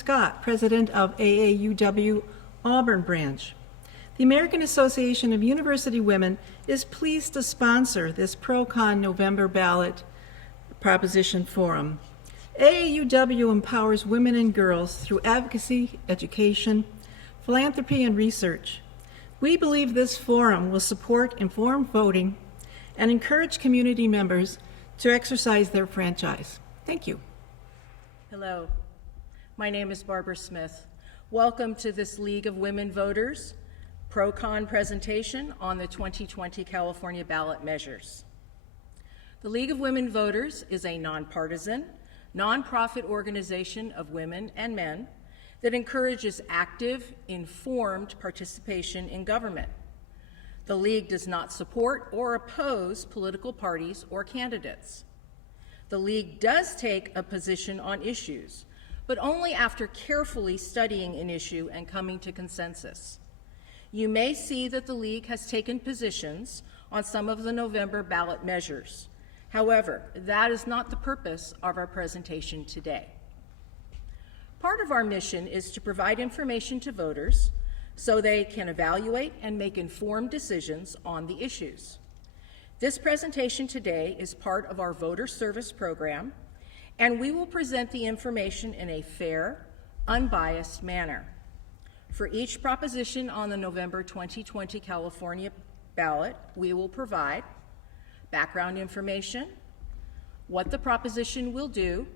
Scott, President of AAUW Auburn Branch. The American Association of University Women is pleased to sponsor this pro-con November ballot proposition forum. AAUW empowers women and girls through advocacy, education, philanthropy, and research. We believe this forum will support informed voting and encourage community members to exercise their franchise. Thank you. Hello, my name is Barbara Smith. Welcome to this League of Women Voters pro-con presentation on the 2020 California ballot measures. The League of Women Voters is a nonpartisan, nonprofit organization of women and men that encourages active, informed participation in government. The League does not support or oppose political parties or candidates. The League does take a position on issues, but only after carefully studying an issue and coming to consensus. You may see that the League has taken positions on some of the November ballot measures. However, that is not the purpose of our presentation today. Part of our mission is to provide information to voters so they can evaluate and make informed decisions on the issues. This presentation today is part of our voter service program, and we will present the information in a fair, unbiased manner. For each proposition on the November 2020 California ballot, we will provide background information, what the proposition will do,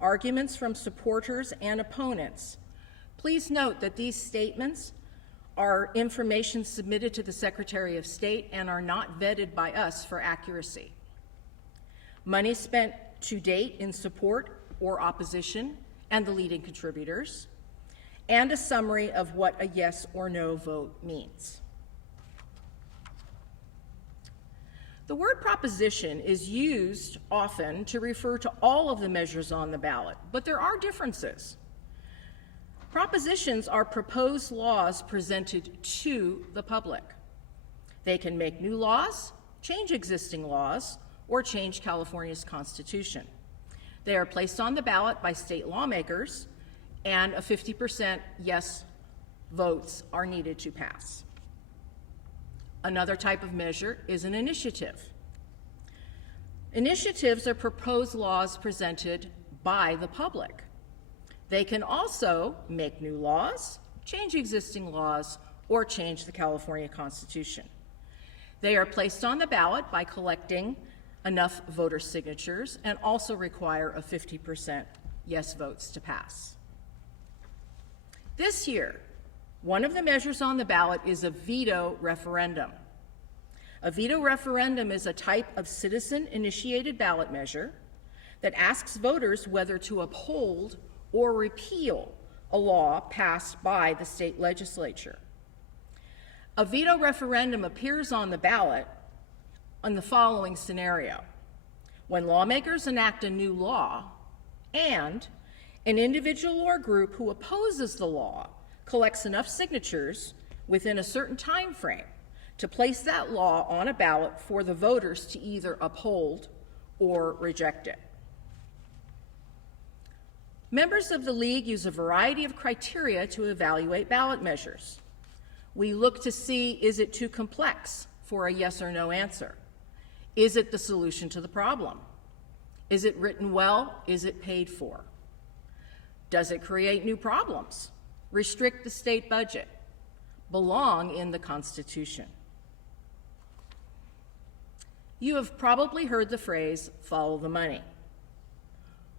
arguments from supporters and opponents. Please note that these statements are information submitted to the Secretary of State and are not vetted by us for accuracy. Money spent to date in support or opposition and the leading contributors, and a summary of what a yes or no vote means. The word proposition is used often to refer to all of the measures on the ballot, but there are differences. Propositions are proposed laws presented to the public. They can make new laws, change existing laws, or change California's Constitution. They are placed on the ballot by state lawmakers, and a 50% yes votes are needed to pass. Another type of measure is an initiative. Initiatives are proposed laws presented by the public. They can also make new laws, change existing laws, or change the California Constitution. They are placed on the ballot by collecting enough voter signatures and also require a 50% yes votes to pass. This year, one of the measures on the ballot is a veto referendum. A veto referendum is a type of citizen-initiated ballot measure that asks voters whether to uphold or repeal a law passed by the state legislature. A veto referendum appears on the ballot in the following scenario: when lawmakers enact a new law and an individual or group who opposes the law collects enough signatures within a certain time frame to place that law on a ballot for the voters to either uphold or reject it. Members of the League use a variety of criteria to evaluate ballot measures. We look to see, is it too complex for a yes or no answer? Is it the solution to the problem? Is it written well? Is it paid for? Does it create new problems? Restrict the state budget? Belong in the Constitution? You have probably heard the phrase, follow the money.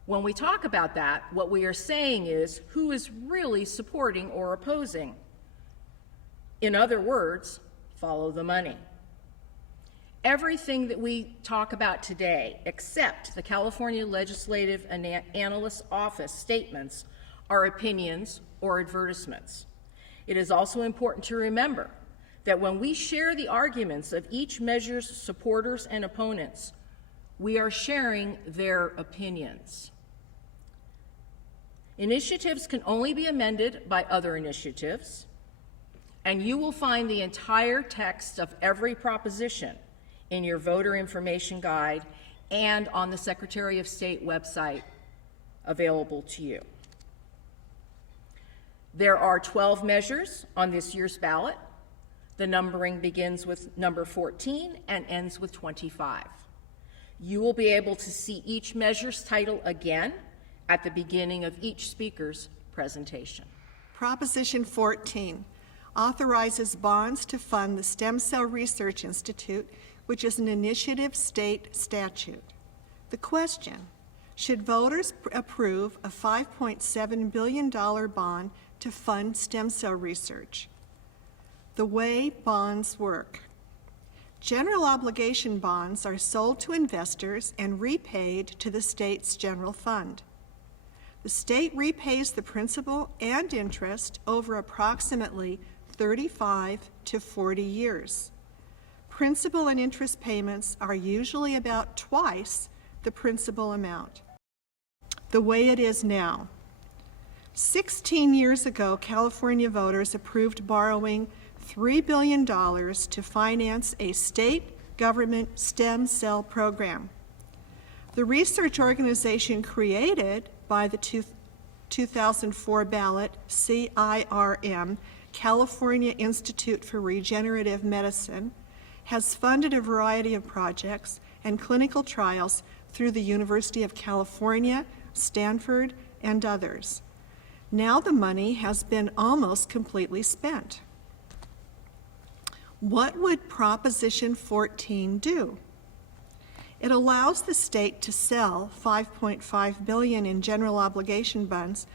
When we talk about that, what we are saying is who is really supporting or opposing. In other words, follow the money. Everything that we talk about today, except the California Legislative Analyst's Office statements, are opinions or advertisements. It is also important to remember that when we share the arguments of each measure's supporters and opponents, we are sharing their opinions. Initiatives can only be amended by other initiatives, and you will find the entire text of every proposition in your voter information guide and on the Secretary of State website available to you. There are 12 measures on this year's ballot. The numbering begins with number 14 and ends with 25. You will be able to see each measure's title again at the beginning of each speaker's presentation. Proposition 14 authorizes bonds to fund the Stem Cell Research Institute, which is an initiative state statute. The question: should voters approve a $5.7 billion bond to fund stem cell research? The way bonds work. General obligation bonds are sold to investors and repaid to the state's general fund. The state repays the principal and interest over approximately 35 to 40 years. Principal and interest payments are usually about twice the principal amount. The way it is now. 16 years ago, California voters approved borrowing $3 billion to finance a state government stem cell program. The research organization created by the 2004 ballot CIRM, California Institute for Regenerative Medicine, has funded a variety of projects and clinical trials through the University of California, Stanford, and others. Now the money has been almost completely spent. What would Proposition 14 do? It allows the state to sell $5.5 billion in general obligation bonds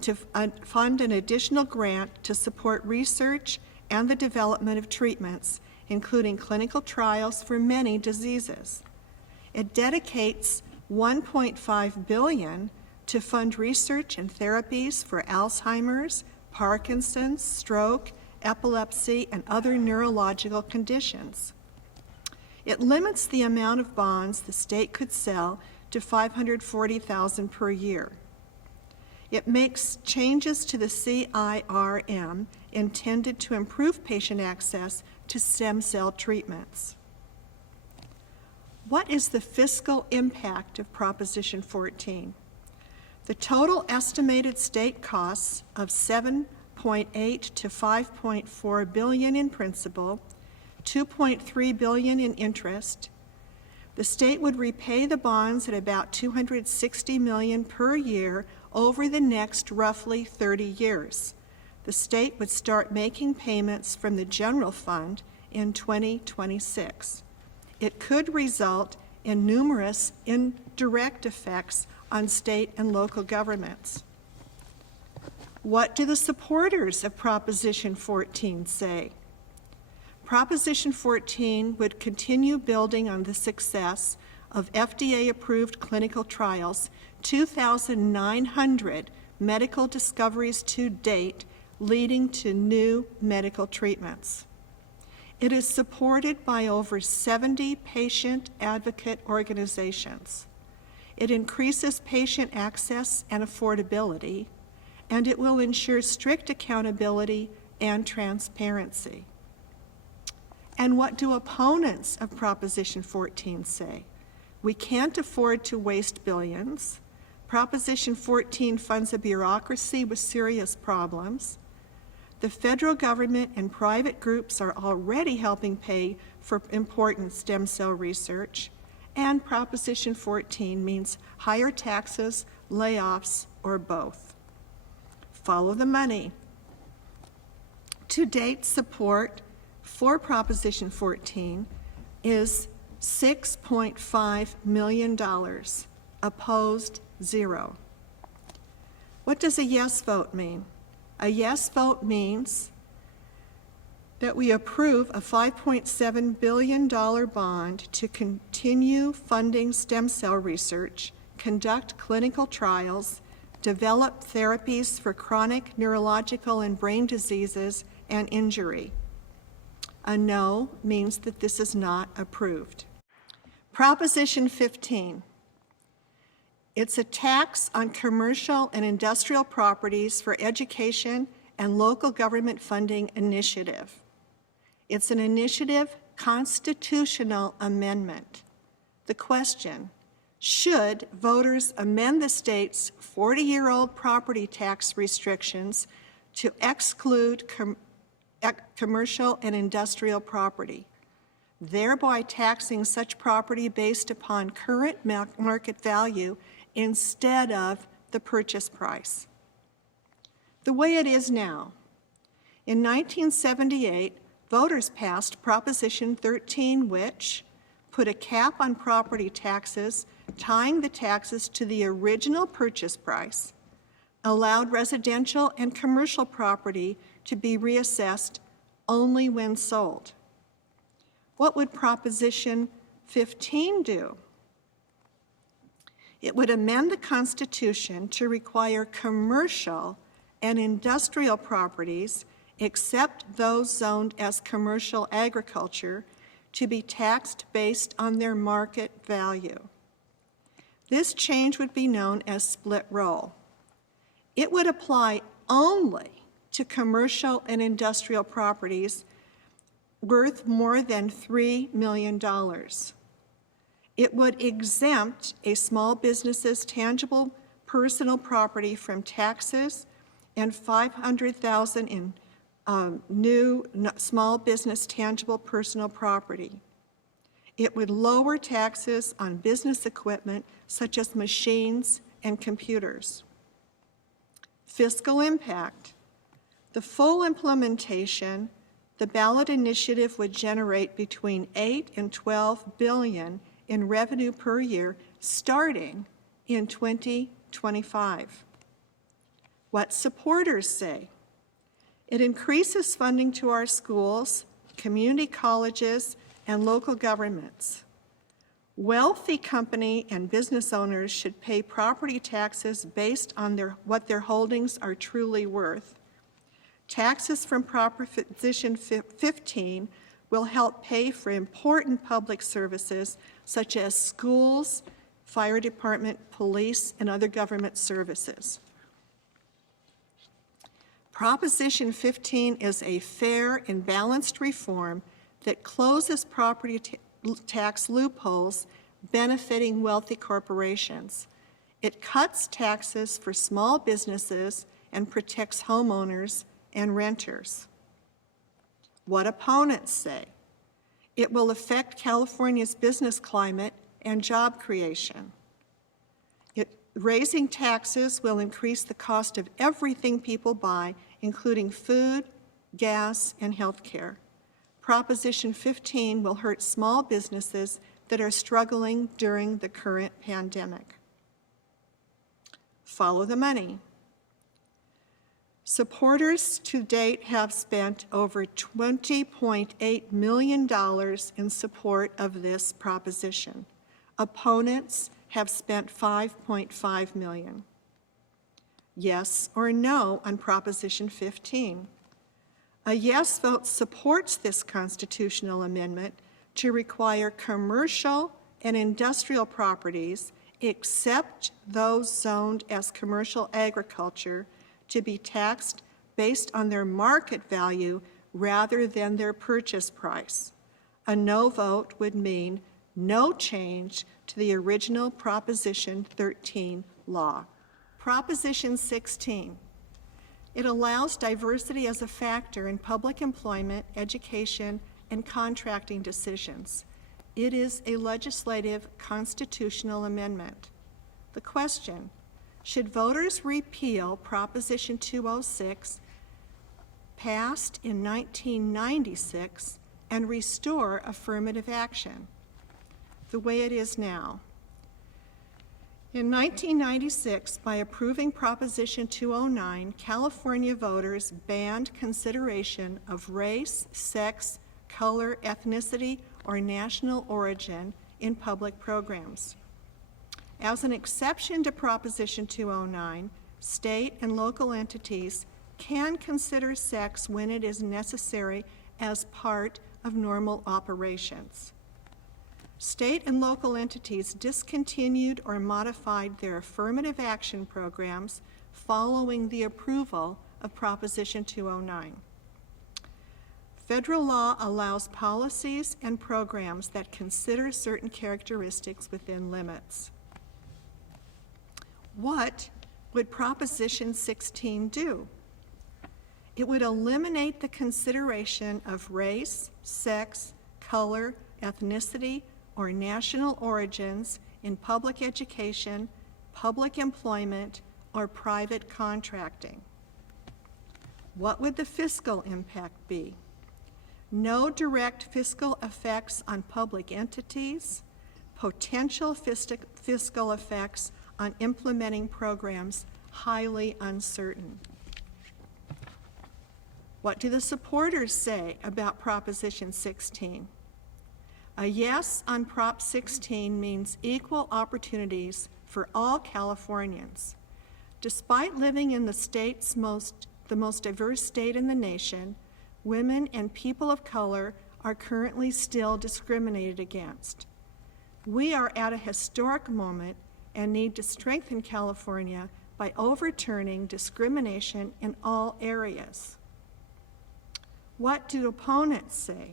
to fund an additional grant to support research and the development of treatments, including clinical trials for many diseases. It dedicates $1.5 billion to fund research and therapies for Alzheimer's, Parkinson's, stroke, epilepsy, and other neurological conditions. It limits the amount of bonds the state could sell to $540,000 per year. It makes changes to the CIRM intended to improve patient access to stem cell treatments. What is the fiscal impact of Proposition 14? The total estimated state costs of $7.8 to $5.4 billion in principal, $2.3 billion in interest. The state would repay the bonds at about $260 million per year over the next roughly 30 years. The state would start making payments from the general fund in 2026. It could result in numerous indirect effects on state and local governments. What do the supporters of Proposition 14 say? Proposition 14 would continue building on the success of FDA-approved clinical trials, 2,900 medical discoveries to date, leading to new medical treatments. It is supported by over 70 patient advocate organizations. It increases patient access and affordability, and it will ensure strict accountability and transparency. And what do opponents of Proposition 14 say? We can't afford to waste billions. Proposition 14 funds a bureaucracy with serious problems. The federal government and private groups are already helping pay for important stem cell research. And Proposition 14 means higher taxes, layoffs, or both. Follow the money. To date, support for Proposition 14 is $6.5 million. Opposed, 0. What does a yes vote mean? A yes vote means that we approve a $5.7 billion bond to continue funding stem cell research, conduct clinical trials, develop therapies for chronic neurological and brain diseases and injury. A no means that this is not approved. Proposition 15. It's a tax on commercial and industrial properties for education and local government funding initiative. It's an initiative constitutional amendment. The question: should voters amend the state's 40-year-old property tax restrictions to exclude commercial and industrial property, thereby taxing such property based upon current market value instead of the purchase price. The way it is now. In 1978, voters passed Proposition 13, which put a cap on property taxes, tying the taxes to the original purchase price, allowed residential and commercial property to be reassessed only when sold. What would Proposition 15 do? It would amend the Constitution to require commercial and industrial properties, except those zoned as commercial agriculture, to be taxed based on their market value. This change would be known as split roll. It would apply only to commercial and industrial properties worth more than $3 million. It would exempt a small business's tangible personal property from taxes and $500,000 in new small business tangible personal property. It would lower taxes on business equipment such as machines and computers. Fiscal impact. The full implementation, the ballot initiative would generate between 8 and 12 billion in revenue per year starting in 2025. What supporters say. It increases funding to our schools, community colleges, and local governments. Wealthy company and business owners should pay property taxes based on what their holdings are truly worth. Taxes from Proposition 15 will help pay for important public services such as schools, fire department, police, and other government services. Proposition 15 is a fair and balanced reform that closes property tax loopholes benefiting wealthy corporations. It cuts taxes for small businesses and protects homeowners and renters. What opponents say. It will affect California's business climate and job creation. Raising taxes will increase the cost of everything people buy, including food, gas, and health care. Proposition 15 will hurt small businesses that are struggling during the current pandemic. Follow the money. Supporters to date have spent over $20.8 million in support of this proposition. Opponents have spent $5.5 million. Yes or no on Proposition 15? A yes vote supports this constitutional amendment to require commercial and industrial properties, except those zoned as commercial agriculture, to be taxed based on their market value rather than their purchase price. A no vote would mean no change to the original Proposition 13 law. Proposition 16. It allows diversity as a factor in public employment, education, and contracting decisions. It is a legislative constitutional amendment. The question, should voters repeal Proposition 206, passed in 1996, and restore affirmative action the way it is now? In 1996, by approving Proposition 209, California voters banned consideration of race, sex, color, ethnicity, or national origin in public programs. As an exception to Proposition 209, state and local entities can consider sex when it is necessary as part of normal operations. State and local entities discontinued or modified their affirmative action programs following the approval of Proposition 209. Federal law allows policies and programs that consider certain characteristics within limits. What would Proposition 16 do? It would eliminate the consideration of race, sex, color, ethnicity, or national origins in public education, public employment, or private contracting. What would the fiscal impact be? No direct fiscal effects on public entities, potential fiscal effects on implementing programs highly uncertain. What do the supporters say about Proposition 16? A yes on Prop 16 means equal opportunities for all Californians. Despite living in the most diverse state in the nation, women and people of color are currently still discriminated against. We are at a historic moment and need to strengthen California by overturning discrimination in all areas. What do opponents say?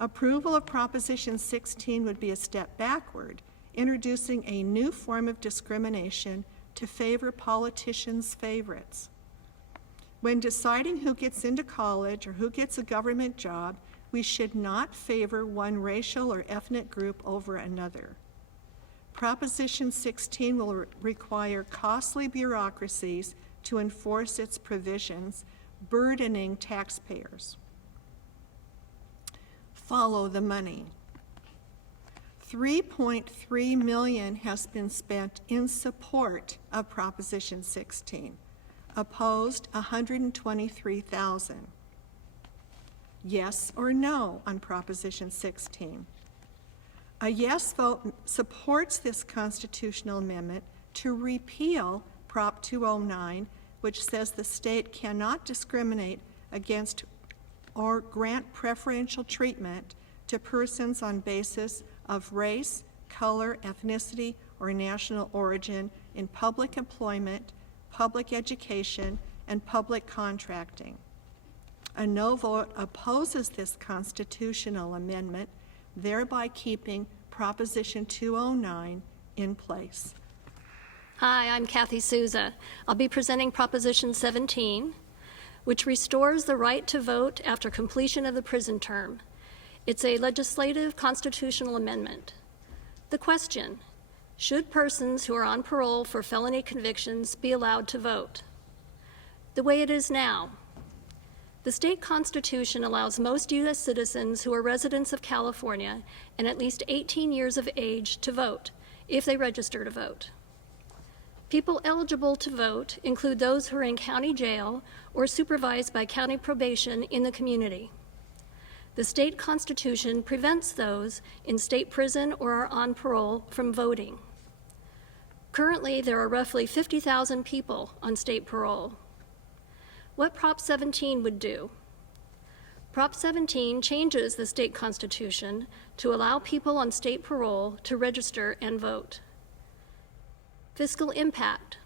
Approval of Proposition 16 would be a step backward, introducing a new form of discrimination to favor politicians' favorites. When deciding who gets into college or who gets a government job, we should not favor one racial or ethnic group over another. Proposition 16 will require costly bureaucracies to enforce its provisions, burdening taxpayers. Follow the money. $3.3 million has been spent in support of Proposition 16. Opposed, $123,000. Yes or no on Proposition 16? A yes vote supports this constitutional amendment to repeal Prop 209, which says the state cannot discriminate against or grant preferential treatment to persons on basis of race, color, ethnicity, or national origin in public employment, public education, and public contracting. A no vote opposes this constitutional amendment, thereby keeping Proposition 209 in place. Hi, I'm Kathy Souza. I'll be presenting Proposition 17, which restores the right to vote after completion of the prison term. It's a legislative constitutional amendment. The question: should persons who are on parole for felony convictions be allowed to vote? The way it is now. The state constitution allows most U.S. citizens who are residents of California and at least 18 years of age to vote, if they register to vote. People eligible to vote include those who are in county jail or supervised by county probation in the community. The state constitution prevents those in state prison or are on parole from voting. Currently, there are roughly 50,000 people on state parole. What Prop 17 would do? Prop 17 changes the state constitution to allow people on state parole to register and vote. Fiscal impact.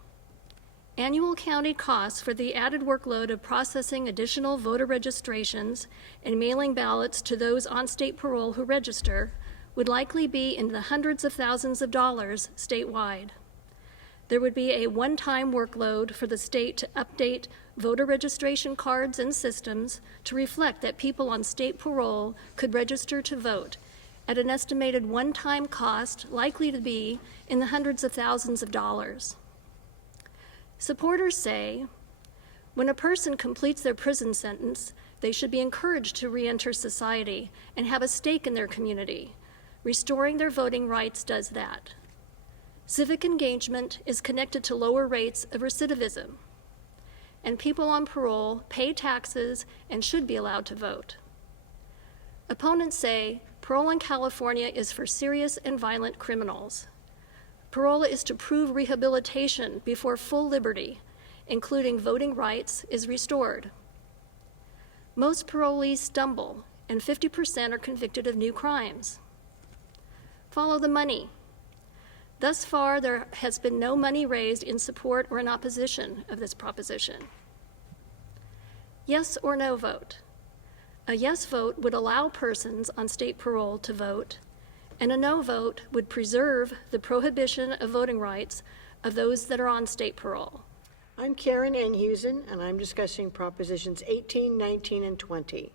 Annual county costs for the added workload of processing additional voter registrations and mailing ballots to those on state parole who register would likely be in the hundreds of thousands of dollars statewide. There would be a one-time workload for the state to update voter registration cards and systems to reflect that people on state parole could register to vote at an estimated one-time cost likely to be in the hundreds of thousands of dollars. Supporters say, when a person completes their prison sentence, they should be encouraged to re-enter society and have a stake in their community. Restoring their voting rights does that. Civic engagement is connected to lower rates of recidivism, and people on parole pay taxes and should be allowed to vote. Opponents say parole in California is for serious and violent criminals. Parole is to prove rehabilitation before full liberty, including voting rights, is restored. Most parolees stumble, and 50% are convicted of new crimes. Follow the money. Thus far, there has been no money raised in support or in opposition of this proposition. Yes or no vote. A yes vote would allow persons on state parole to vote, and a no vote would preserve the prohibition of voting rights of those that are on state parole. I'm Karen Enghusen, and I'm discussing Propositions 18, 19, and 20.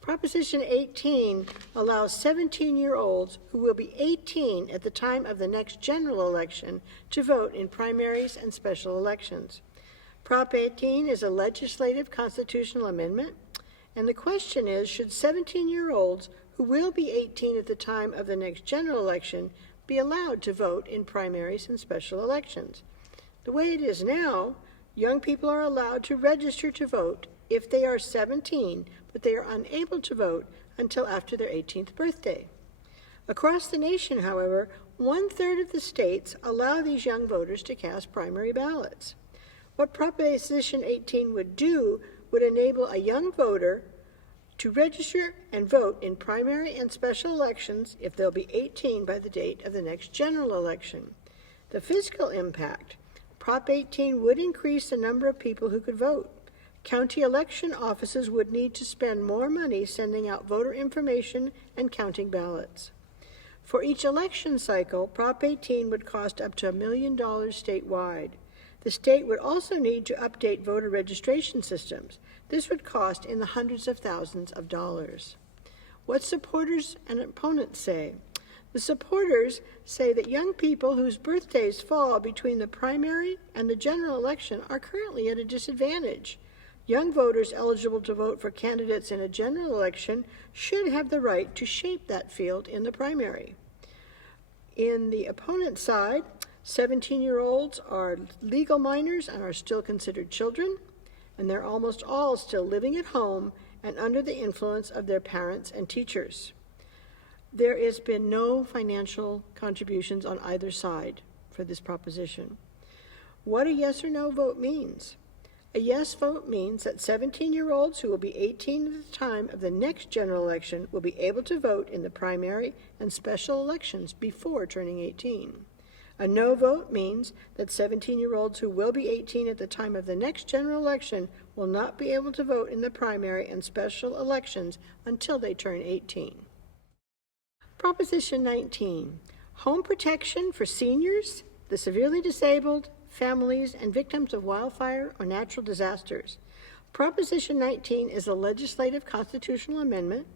Proposition 18 allows 17-year-olds who will be 18 at the time of the next general election to vote in primaries and special elections. Prop 18 is a legislative constitutional amendment, and the question is, should 17-year-olds who will be 18 at the time of the next general election be allowed to vote in primaries and special elections? The way it is now, young people are allowed to register to vote if they are 17, but they are unable to vote until after their 18th birthday. Across the nation, however, 1/3 of the states allow these young voters to cast primary ballots. What Proposition 18 would do would enable a young voter to register and vote in primary and special elections if they'll be 18 by the date of the next general election. The fiscal impact: Prop 18 would increase the number of people who could vote. County election offices would need to spend more money sending out voter information and counting ballots. For each election cycle, Prop 18 would cost up to $1 million statewide. The state would also need to update voter registration systems. This would cost in the hundreds of thousands of dollars. What supporters and opponents say? The supporters say that young people whose birthdays fall between the primary and the general election are currently at a disadvantage. Young voters eligible to vote for candidates in a general election should have the right to shape that field in the primary. In the opponent side, 17-year-olds are legal minors and are still considered children, and they're almost all still living at home and under the influence of their parents and teachers. There has been no financial contributions on either side for this proposition. What a yes or no vote means. A yes vote means that 17-year-olds who will be 18 at the time of the next general election will be able to vote in the primary and special elections before turning 18. A no vote means that 17-year-olds who will be 18 at the time of the next general election will not be able to vote in the primary and special elections until they turn 18. Proposition 19, home protection for seniors, the severely disabled, families, and victims of wildfire or natural disasters. Proposition 19 is a legislative constitutional amendment,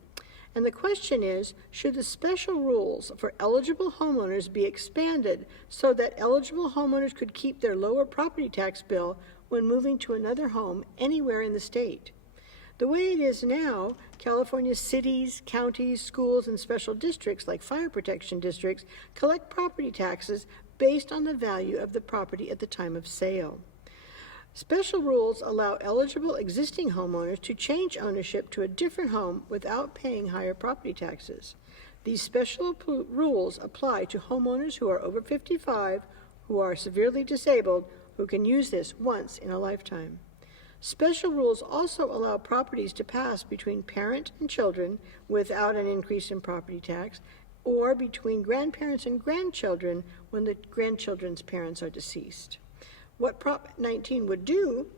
and the question is, should the special rules for eligible homeowners be expanded so that eligible homeowners could keep their lower property tax bill when moving to another home anywhere in the state? The way it is now, California's cities, counties, schools, and special districts like fire protection districts collect property taxes based on the value of the property at the time of sale. Special rules allow eligible existing homeowners to change ownership to a different home without paying higher property taxes. These special rules apply to homeowners who are over 55, who are severely disabled, who can use this once in a lifetime. Special rules also allow properties to pass between parent and children without an increase in property tax, or between grandparents and grandchildren when the grandchildren's parents are deceased. What Prop 19 would do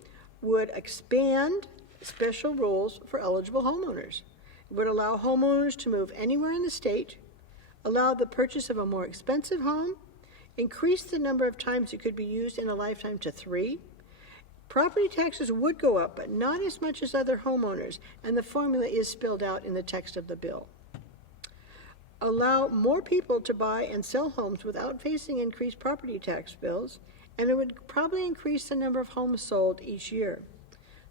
would expand special rules for eligible homeowners. It would allow homeowners to move anywhere in the state, allow the purchase of a more expensive home, increase the number of times it could be used in a lifetime to 3. Property taxes would go up, but not as much as other homeowners, and the formula is spelled out in the text of the bill. Allow more people to buy and sell homes without facing increased property tax bills, and it would probably increase the number of homes sold each year.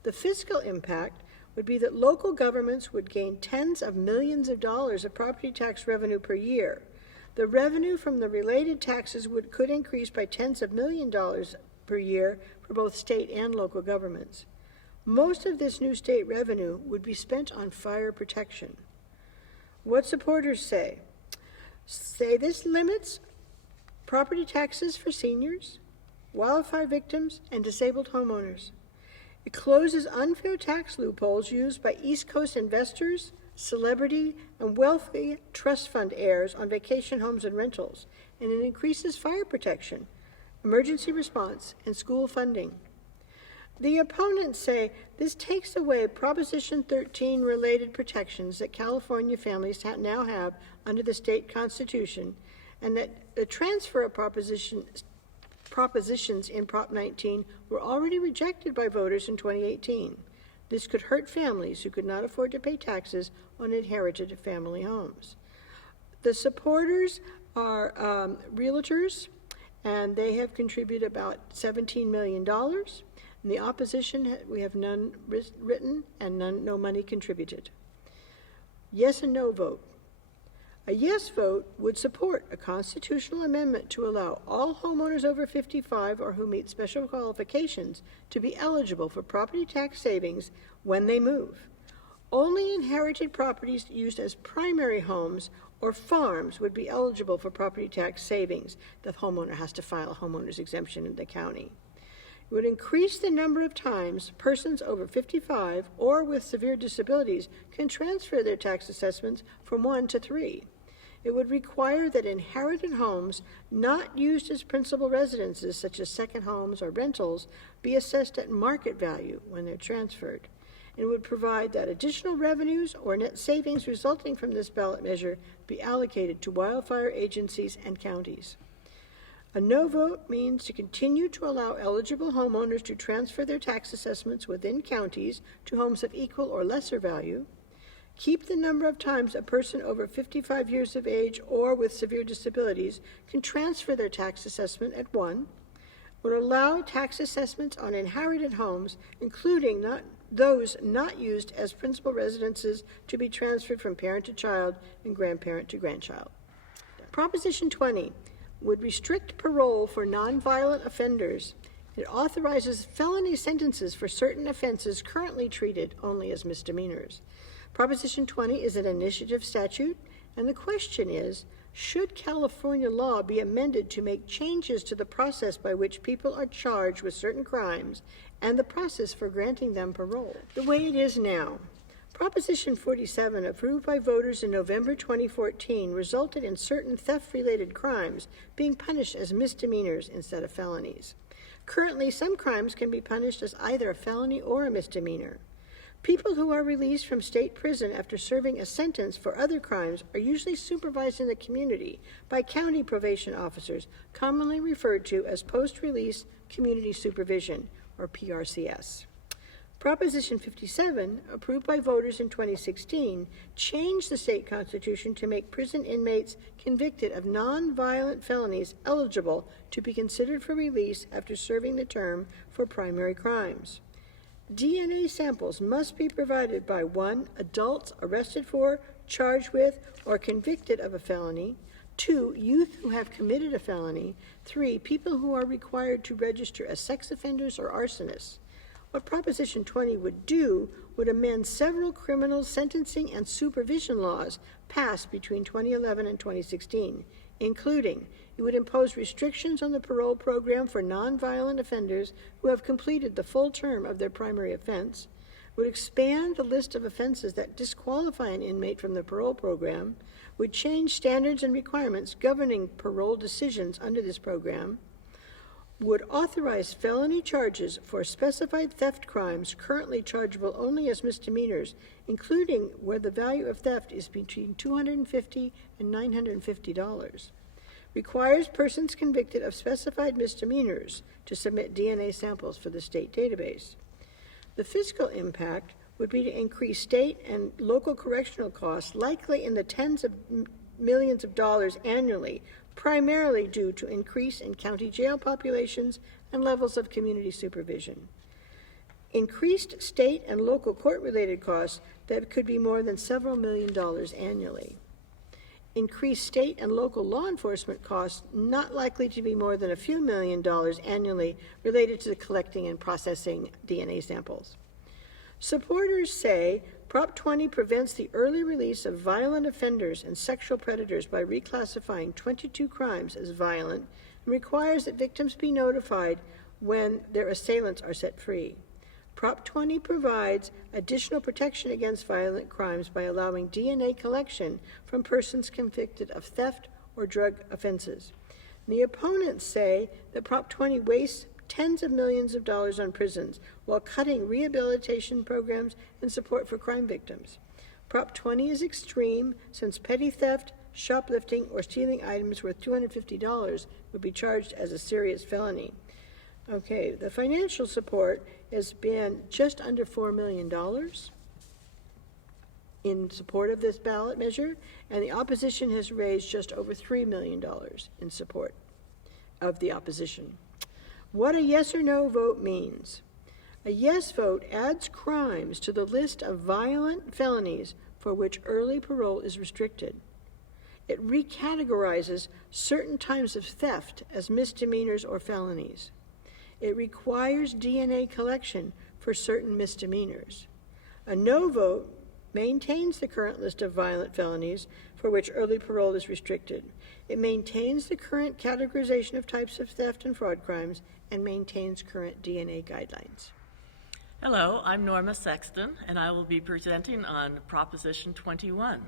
The fiscal impact would be that local governments would gain tens of millions of dollars of property tax revenue per year. The revenue from the related taxes could increase by tens of millions of dollars per year for both state and local governments. Most of this new state revenue would be spent on fire protection. What supporters say? Say this limits property taxes for seniors, wildfire victims, and disabled homeowners. It closes unfair tax loopholes used by East Coast investors, celebrity, and wealthy trust fund heirs on vacation homes and rentals, and it increases fire protection, emergency response, and school funding. The opponents say this takes away Proposition 13 related protections that California families now have under the state constitution, and that the transfer of Proposition propositions in Prop 19 were already rejected by voters in 2018. This could hurt families who could not afford to pay taxes on inherited family homes. The supporters are realtors, and they have contributed about $17 million. In the opposition, we have none written and no money contributed. Yes and no vote. A yes vote would support a constitutional amendment to allow all homeowners over 55 or who meet special qualifications to be eligible for property tax savings when they move. Only inherited properties used as primary homes or farms would be eligible for property tax savings. The homeowner has to file a homeowner's exemption in the county. It would increase the number of times persons over 55 or with severe disabilities can transfer their tax assessments from 1 to 3. It would require that inherited homes not used as principal residences, such as second homes or rentals, be assessed at market value when they're transferred. It would provide that additional revenues or net savings resulting from this ballot measure be allocated to wildfire agencies and counties. A no vote means to continue to allow eligible homeowners to transfer their tax assessments within counties to homes of equal or lesser value, keep the number of times a person over 55 years of age or with severe disabilities can transfer their tax assessment at 1, would allow tax assessments on inherited homes, including those not used as principal residences, to be transferred from parent to child and grandparent to grandchild. Proposition 20 would restrict parole for nonviolent offenders. It authorizes felony sentences for certain offenses currently treated only as misdemeanors. Proposition 20 is an initiative statute, and the question is, should California law be amended to make changes to the process by which people are charged with certain crimes and the process for granting them parole? The way it is now. Proposition 47, approved by voters in November 2014, resulted in certain theft-related crimes being punished as misdemeanors instead of felonies. Currently, some crimes can be punished as either a felony or a misdemeanor. People who are released from state prison after serving a sentence for other crimes are usually supervised in the community by county probation officers, commonly referred to as post-release community supervision, or PRCS. Proposition 57, approved by voters in 2016, changed the state constitution to make prison inmates convicted of nonviolent felonies eligible to be considered for release after serving the term for primary crimes. DNA samples must be provided by 1, adults arrested for, charged with, or convicted of a felony, 2, youth who have committed a felony, 3, people who are required to register as sex offenders or arsonists. What Proposition 20 would do would amend several criminal sentencing and supervision laws passed between 2011 and 2016, including it would impose restrictions on the parole program for nonviolent offenders who have completed the full term of their primary offense, would expand the list of offenses that disqualify an inmate from the parole program, would change standards and requirements governing parole decisions under this program, would authorize felony charges for specified theft crimes currently chargeable only as misdemeanors, including where the value of theft is between $250 and $950, requires persons convicted of specified misdemeanors to submit DNA samples for the state database. The fiscal impact would be to increase state and local correctional costs, likely in the tens of millions of dollars annually, primarily due to increase in county jail populations and levels of community supervision. Increased state and local court-related costs that could be more than several million dollars annually. Increased state and local law enforcement costs not likely to be more than a few $1,000,000 annually related to the collecting and processing DNA samples. Supporters say Prop 20 prevents the early release of violent offenders and sexual predators by reclassifying 22 crimes as violent and requires that victims be notified when their assailants are set free. Prop 20 provides additional protection against violent crimes by allowing DNA collection from persons convicted of theft or drug offenses. The opponents say that Prop 20 wastes tens of millions of dollars on prisons while cutting rehabilitation programs and support for crime victims. Prop 20 is extreme since petty theft, shoplifting, or stealing items worth $250 would be charged as a serious felony. Okay, the financial support has been just under $4 million in support of this ballot measure, and the opposition has raised just over $3 million in support of the opposition. What a yes or no vote means. A yes vote adds crimes to the list of violent felonies for which early parole is restricted. It recategorizes certain types of theft as misdemeanors or felonies. It requires DNA collection for certain misdemeanors. A no vote maintains the current list of violent felonies for which early parole is restricted. It maintains the current categorization of types of theft and fraud crimes and maintains current DNA guidelines. Hello, I'm Norma Sexton, and I will be presenting on Proposition 21.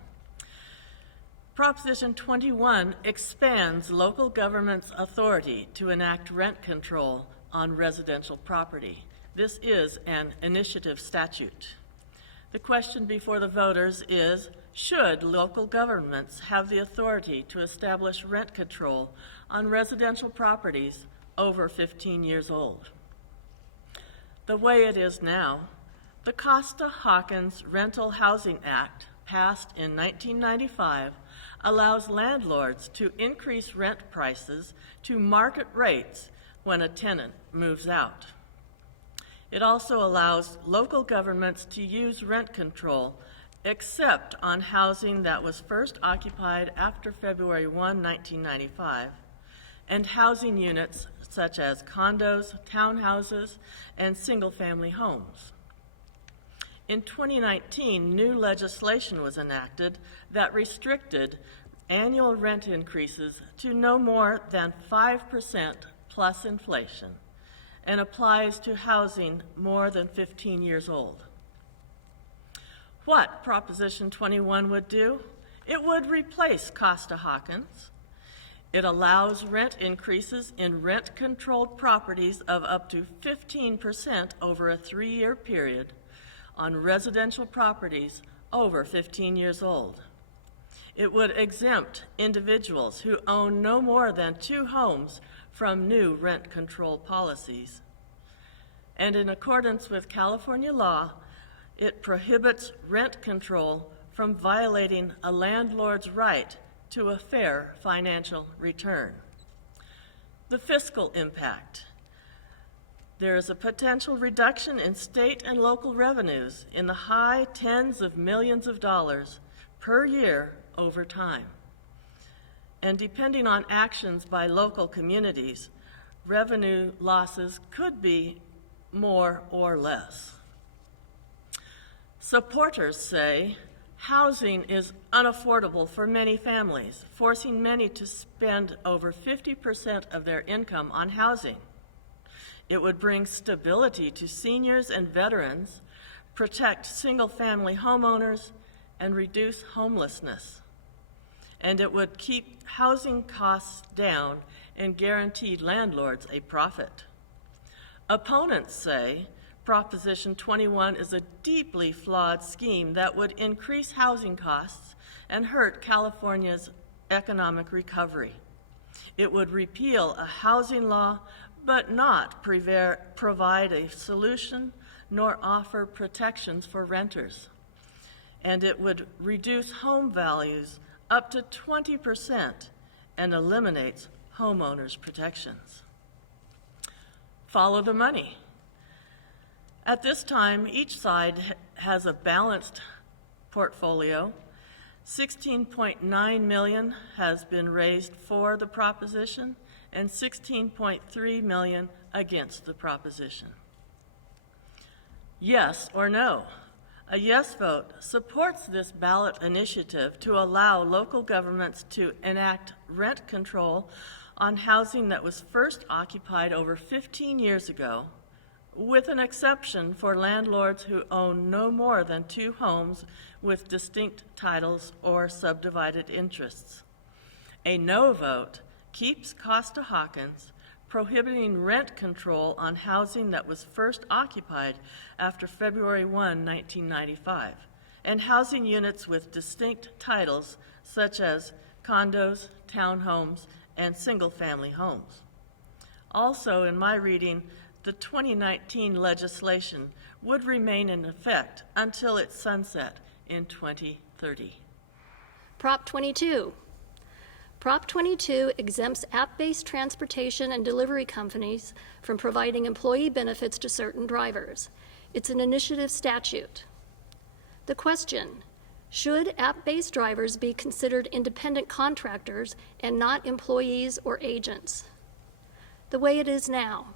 Proposition 21 expands local government's authority to enact rent control on residential property. This is an initiative statute. The question before the voters is, should local governments have the authority to establish rent control on residential properties over 15 years old? The way it is now, the Costa-Hawkins Rental Housing Act, passed in 1995, allows landlords to increase rent prices to market rates when a tenant moves out. It also allows local governments to use rent control except on housing that was first occupied after February 1, 1995, and housing units such as condos, townhouses, and single-family homes. In 2019, new legislation was enacted that restricted annual rent increases to no more than 5% plus inflation and applies to housing more than 15 years old. What Proposition 21 would do? It would replace Costa-Hawkins. It allows rent increases in rent-controlled properties of up to 15% over a 3-year period on residential properties over 15 years old. It would exempt individuals who own no more than 2 homes from new rent control policies. And in accordance with California law, it prohibits rent control from violating a landlord's right to a fair financial return. The fiscal impact. There is a potential reduction in state and local revenues in the high tens of millions of dollars per year over time. And depending on actions by local communities, revenue losses could be more or less. Supporters say housing is unaffordable for many families, forcing many to spend over 50% of their income on housing. It would bring stability to seniors and veterans, protect single-family homeowners, and reduce homelessness. And it would keep housing costs down and guarantee landlords a profit. Opponents say Proposition 21 is a deeply flawed scheme that would increase housing costs and hurt California's economic recovery. It would repeal a housing law, but not provide a solution nor offer protections for renters. And it would reduce home values up to 20% and eliminates homeowners' protections. Follow the money. At this time, each side has a balanced portfolio. $16.9 million has been raised for the proposition and $16.3 million against the proposition. Yes or no? A yes vote supports this ballot initiative to allow local governments to enact rent control on housing that was first occupied over 15 years ago, with an exception for landlords who own no more than 2 homes with distinct titles or subdivided interests. A no vote keeps Costa-Hawkins, prohibiting rent control on housing that was first occupied after February 1, 1995, and housing units with distinct titles such as condos, townhomes, and single-family homes. Also, in my reading, the 2019 legislation would remain in effect until its sunset in 2030. Prop 22. Prop 22 exempts app-based transportation and delivery companies from providing employee benefits to certain drivers. It's an initiative statute. The question: should app-based drivers be considered independent contractors and not employees or agents? The way it is now.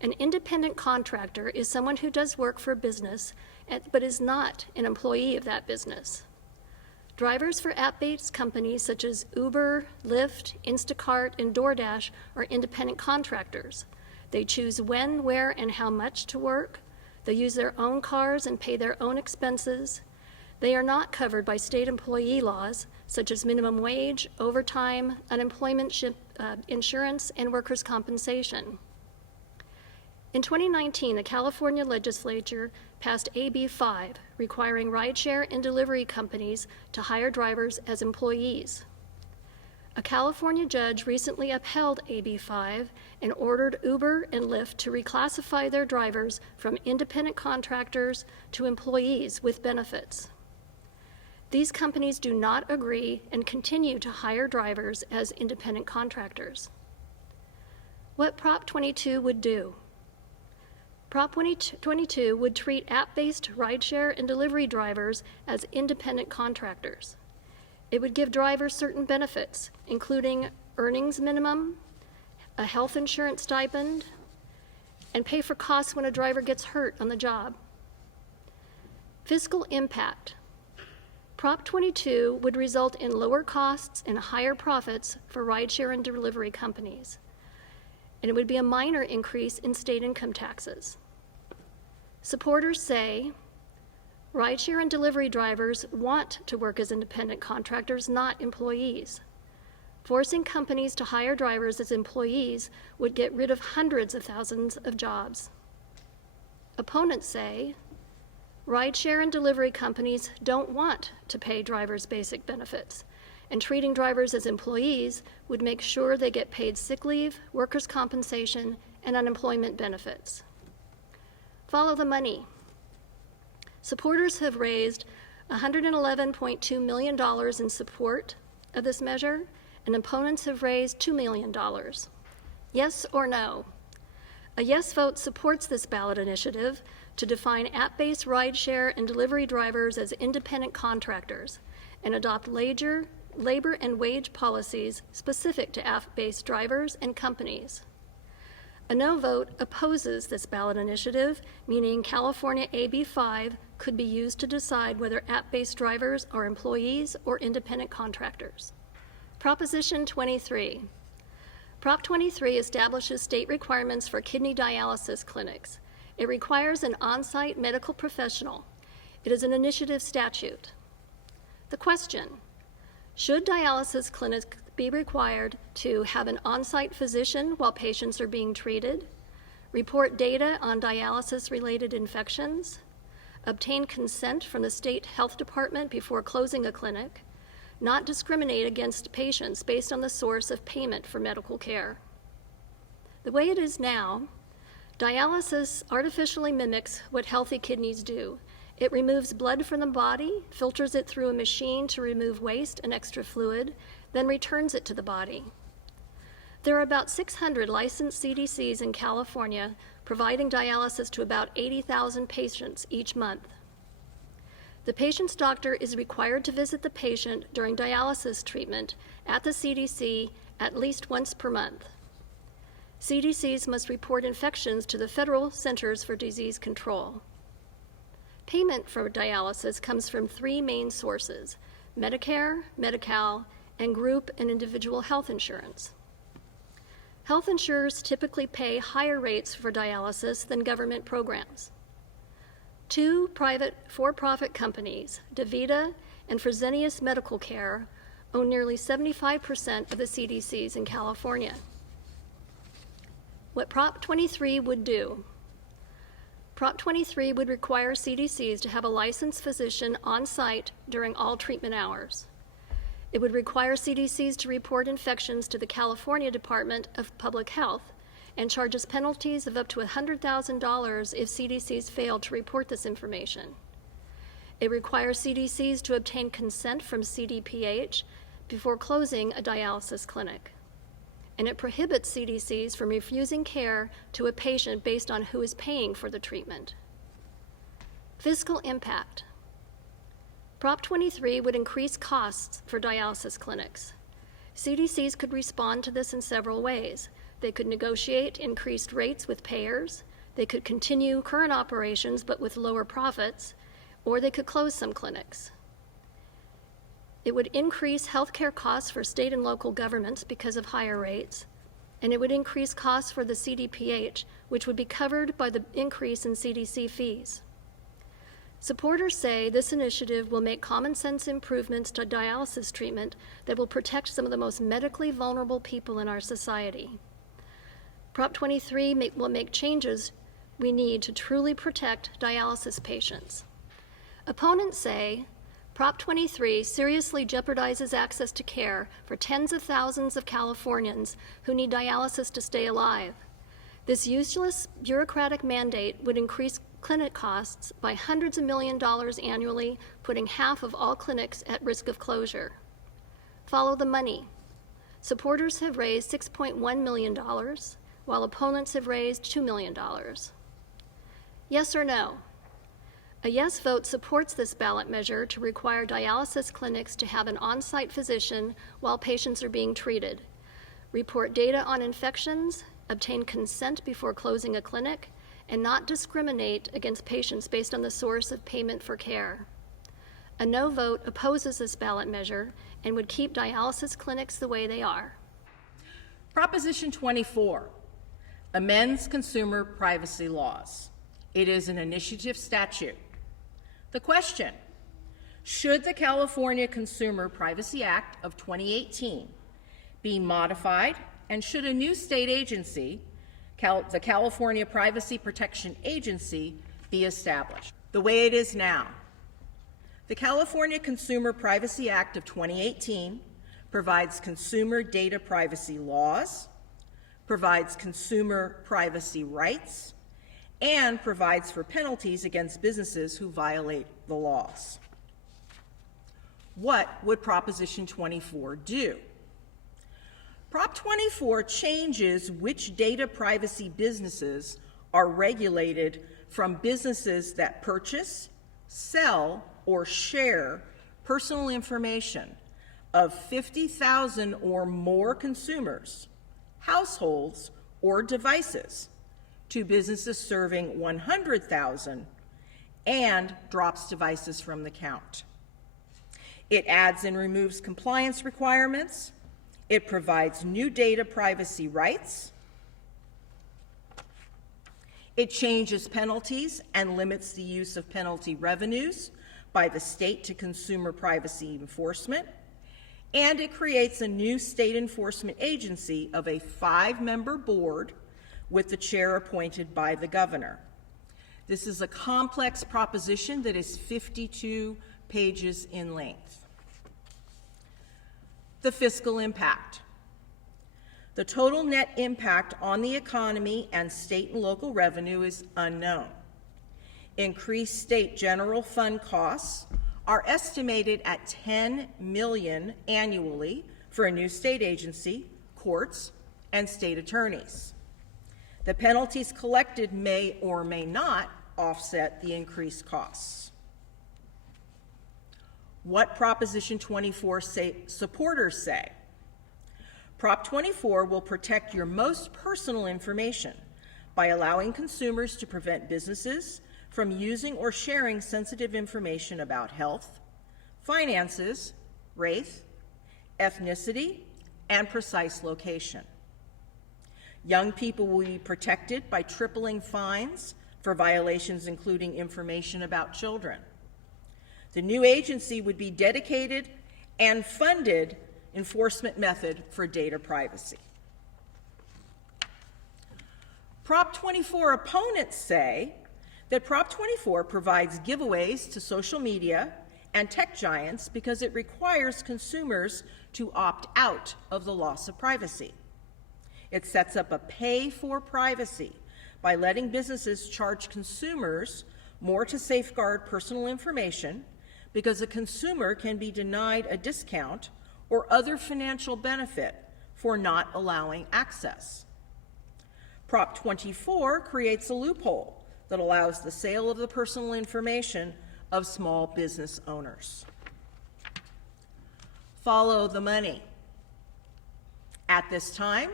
An independent contractor is someone who does work for a business but is not an employee of that business. Drivers for app-based companies such as Uber, Lyft, Instacart, and DoorDash are independent contractors. They choose when, where, and how much to work. They use their own cars and pay their own expenses. They are not covered by state employee laws such as minimum wage, overtime, unemployment insurance, and workers' compensation. In 2019, the California legislature passed AB 5, requiring rideshare and delivery companies to hire drivers as employees. A California judge recently upheld AB 5 and ordered Uber and Lyft to reclassify their drivers from independent contractors to employees with benefits. These companies do not agree and continue to hire drivers as independent contractors. What Prop 22 would do? Prop 22 would treat app-based rideshare and delivery drivers as independent contractors. It would give drivers certain benefits, including earnings minimum, a health insurance stipend, and pay for costs when a driver gets hurt on the job. Fiscal impact. Prop 22 would result in lower costs and higher profits for rideshare and delivery companies, and it would be a minor increase in state income taxes. Supporters say rideshare and delivery drivers want to work as independent contractors, not employees. Forcing companies to hire drivers as employees would get rid of hundreds of thousands of jobs. Opponents say rideshare and delivery companies don't want to pay drivers basic benefits, and treating drivers as employees would make sure they get paid sick leave, workers' compensation, and unemployment benefits. Follow the money. Supporters have raised $111.2 million in support of this measure, and opponents have raised $2 million. Yes or no? A yes vote supports this ballot initiative to define app-based rideshare and delivery drivers as independent contractors and adopt labor and wage policies specific to app-based drivers and companies. A no vote opposes this ballot initiative, meaning California AB 5 could be used to decide whether app-based drivers are employees or independent contractors. Proposition 23. Prop 23 establishes state requirements for kidney dialysis clinics. It requires an on-site medical professional. It is an initiative statute. The question: should dialysis clinics be required to have an on-site physician while patients are being treated, report data on dialysis-related infections, obtain consent from the state health department before closing a clinic, not discriminate against patients based on the source of payment for medical care? The way it is now, dialysis artificially mimics what healthy kidneys do. It removes blood from the body, filters it through a machine to remove waste and extra fluid, then returns it to the body. There are about 600 licensed CDCs in California providing dialysis to about 80,000 patients each month. The patient's doctor is required to visit the patient during dialysis treatment at the CDC at least once per month. CDCs must report infections to the Federal Centers for Disease Control. Payment for dialysis comes from three main sources: Medicare, Medi-Cal, and group and individual health insurance. Health insurers typically pay higher rates for dialysis than government programs. Two private for-profit companies, DaVita and Fresenius Medical Care, own nearly 75% of the CDCs in California. What Prop 23 would do: Prop 23 would require CDCs to have a licensed physician on site during all treatment hours. It would require CDCs to report infections to the California Department of Public Health and charges penalties of up to $100,000 if CDCs fail to report this information. It requires CDCs to obtain consent from CDPH before closing a dialysis clinic. And it prohibits CDCs from refusing care to a patient based on who is paying for the treatment. Fiscal impact. Prop 23 would increase costs for dialysis clinics. CDCs could respond to this in several ways. They could negotiate increased rates with payers, they could continue current operations but with lower profits, or they could close some clinics. It would increase healthcare costs for state and local governments because of higher rates, and it would increase costs for the CDPH, which would be covered by the increase in CDC fees. Supporters say this initiative will make common sense improvements to dialysis treatment that will protect some of the most medically vulnerable people in our society. Prop 23 will make changes we need to truly protect dialysis patients. Opponents say Prop 23 seriously jeopardizes access to care for tens of thousands of Californians who need dialysis to stay alive. This useless bureaucratic mandate would increase clinic costs by hundreds of millions of dollars annually, putting half of all clinics at risk of closure. Follow the money. Supporters have raised $6.1 million, while opponents have raised $2 million. Yes or no? A yes vote supports this ballot measure to require dialysis clinics to have an on-site physician while patients are being treated, report data on infections, obtain consent before closing a clinic, and not discriminate against patients based on the source of payment for care. A no vote opposes this ballot measure and would keep dialysis clinics the way they are. Proposition 24 amends consumer privacy laws. It is an initiative statute. The question: should the California Consumer Privacy Act of 2018 be modified, and should a new state agency, the California Privacy Protection Agency, be established? The way it is now. The California Consumer Privacy Act of 2018 provides consumer data privacy laws, provides consumer privacy rights, and provides for penalties against businesses who violate the laws. What would Proposition 24 do? Prop 24 changes which data privacy businesses are regulated from businesses that purchase, sell, or share personal information of 50,000 or more consumers, households, or devices to businesses serving 100,000 and drops devices from the count. It adds and removes compliance requirements. It provides new data privacy rights. It changes penalties and limits the use of penalty revenues by the state to consumer privacy enforcement. And it creates a new state enforcement agency of a 5-member board with the chair appointed by the governor. This is a complex proposition that is 52 pages in length. The fiscal impact. The total net impact on the economy and state and local revenue is unknown. Increased state general fund costs are estimated at $10 million annually for a new state agency, courts, and state attorneys. The penalties collected may or may not offset the increased costs. What Proposition 24 supporters say? Prop 24 will protect your most personal information by allowing consumers to prevent businesses from using or sharing sensitive information about health, finances, race, ethnicity, and precise location. Young people will be protected by tripling fines for violations including information about children. The new agency would be dedicated and funded enforcement method for data privacy. Prop 24 opponents say that Prop 24 provides giveaways to social media and tech giants because it requires consumers to opt out of the loss of privacy. It sets up a pay for privacy by letting businesses charge consumers more to safeguard personal information because a consumer can be denied a discount or other financial benefit for not allowing access. Prop 24 creates a loophole that allows the sale of the personal information of small business owners. Follow the money. At this time,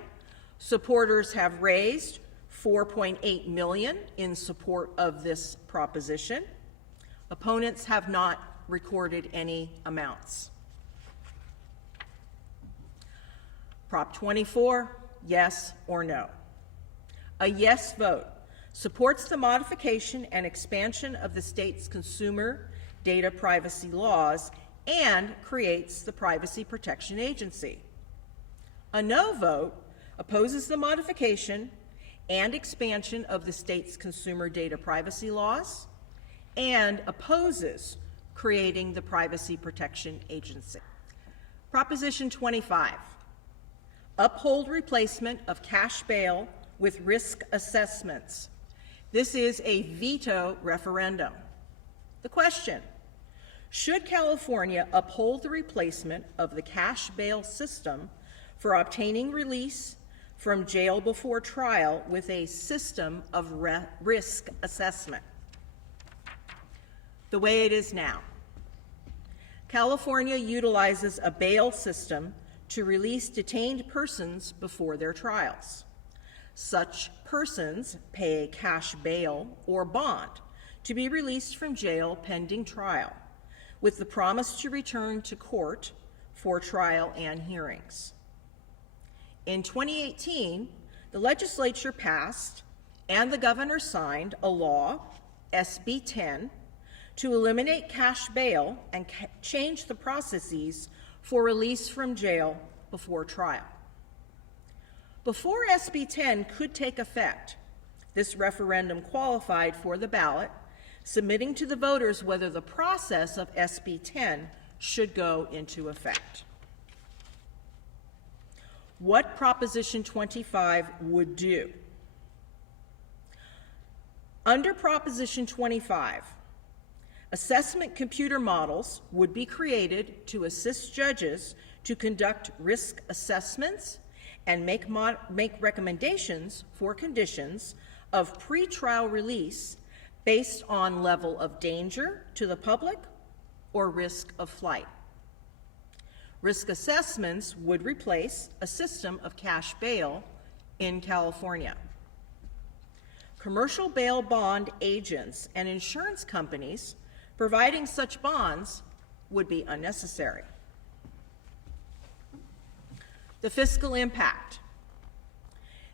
supporters have raised $4.8 million in support of this proposition. Opponents have not recorded any amounts. Prop 24, yes or no? A yes vote supports the modification and expansion of the state's consumer data privacy laws and creates the Privacy Protection Agency. A no vote opposes the modification and expansion of the state's consumer data privacy laws and opposes creating the Privacy Protection Agency. Proposition 25, uphold replacement of cash bail with risk assessments. This is a veto referendum. The question: should California uphold the replacement of the cash bail system for obtaining release from jail before trial with a system of risk assessment? The way it is now, California utilizes a bail system to release detained persons before their trials. Such persons pay a cash bail or bond to be released from jail pending trial, with the promise to return to court for trial and hearings. In 2018, the legislature passed and the governor signed a law, SB 10, to eliminate cash bail and change the processes for release from jail before trial. Before SB 10 could take effect, this referendum qualified for the ballot, submitting to the voters whether the process of SB 10 should go into effect. What Proposition 25 would do. Under Proposition 25, assessment computer models would be created to assist judges to conduct risk assessments and make recommendations for conditions of pretrial release based on level of danger to the public or risk of flight. Risk assessments would replace a system of cash bail in California. Commercial bail bond agents and insurance companies providing such bonds would be unnecessary. The fiscal impact.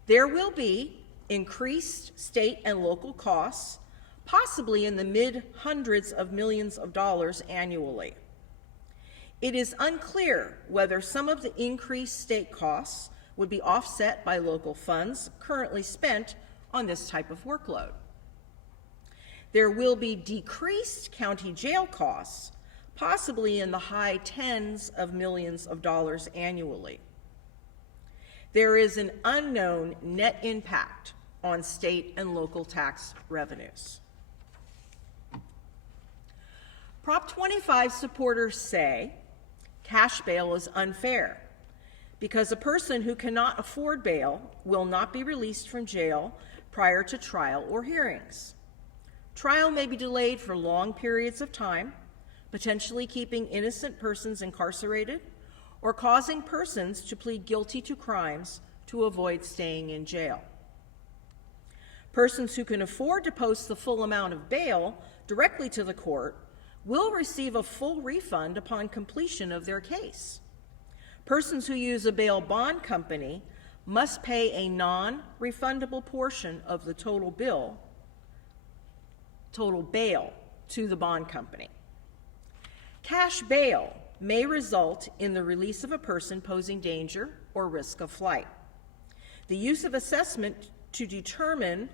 There will be increased state and local costs, possibly in the mid-hundreds of millions of dollars annually. It is unclear whether some of the increased state costs would be offset by local funds currently spent on this type of workload. There will be decreased county jail costs, possibly in the high tens of millions of dollars annually. There is an unknown net impact on state and local tax revenues. Prop 25 supporters say cash bail is unfair because a person who cannot afford bail will not be released from jail prior to trial or hearings. Trial may be delayed for long periods of time, potentially keeping innocent persons incarcerated or causing persons to plead guilty to crimes to avoid staying in jail. Persons who can afford to post the full amount of bail directly to the court will receive a full refund upon completion of their case. Persons who use a bail bond company must pay a non-refundable portion of the total bail to the bond company. Cash bail may result in the release of a person posing danger or risk of flight. The use of assessment to determine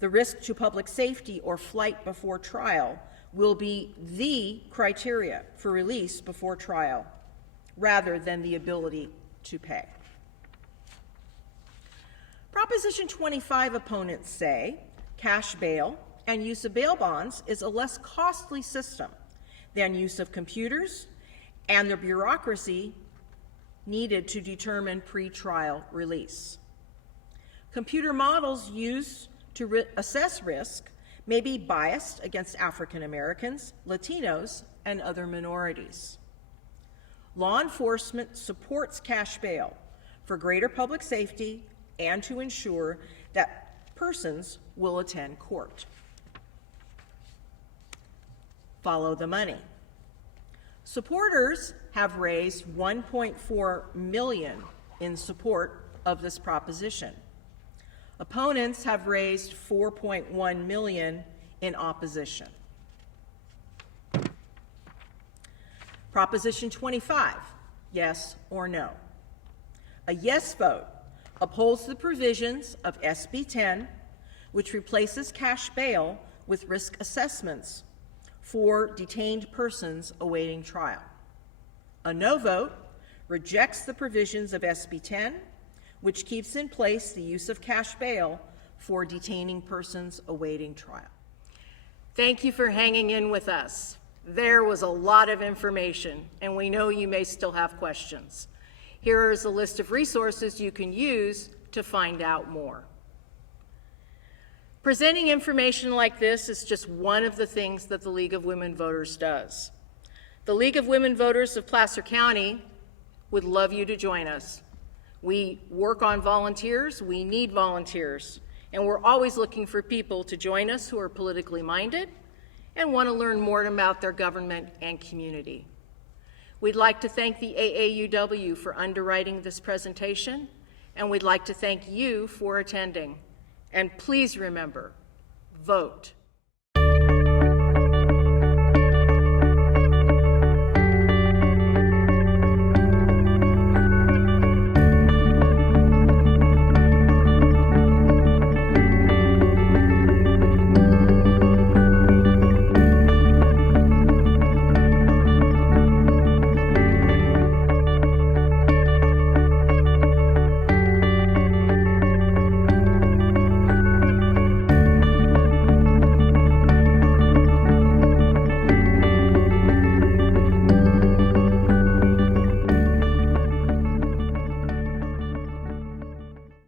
the risk to public safety or flight before trial will be the criteria for release before trial, rather than the ability to pay. Proposition 25 opponents say cash bail and use of bail bonds is a less costly system than use of computers and the bureaucracy needed to determine pretrial release. Computer models used to assess risk may be biased against African Americans, Latinos, and other minorities. Law enforcement supports cash bail for greater public safety and to ensure that persons will attend court. Follow the money. Supporters have raised $1.4 million in support of this proposition. Opponents have raised $4.1 million in opposition. Proposition 25, yes or no. A yes vote upholds the provisions of SB 10, which replaces cash bail with risk assessments for detained persons awaiting trial. A no vote rejects the provisions of SB 10, which keeps in place the use of cash bail for detaining persons awaiting trial. Thank you for hanging in with us. There was a lot of information, and we know you may still have questions. Here is a list of resources you can use to find out more. Presenting information like this is just one of the things that the League of Women Voters does. The League of Women Voters of Placer County would love you to join us. We work on volunteers, we need volunteers, and we're always looking for people to join us who are politically minded and want to learn more about their government and community. We'd like to thank the AAUW for underwriting this presentation, and we'd like to thank you for attending. And please remember, vote.